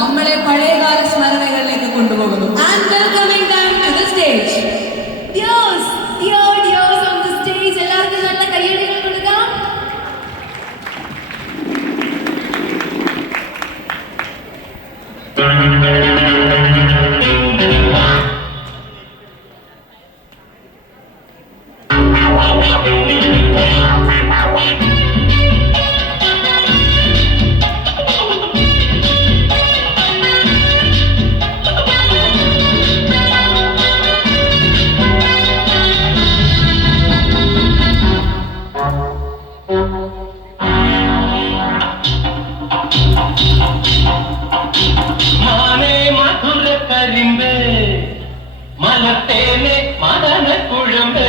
നമ്മളെ പഴയകാല സ്മരണകളിലേക്ക് കൊണ്ടുപോകുന്നു. And welcoming them to the stage. Dears on the stage. എല്ലാവർക്കും നല്ല കയ്യടികൾ കൊടുക്കാം. മാനേ മധുര കരിമ്പ് മലത്തേനെ മദന കുഴമ്പ്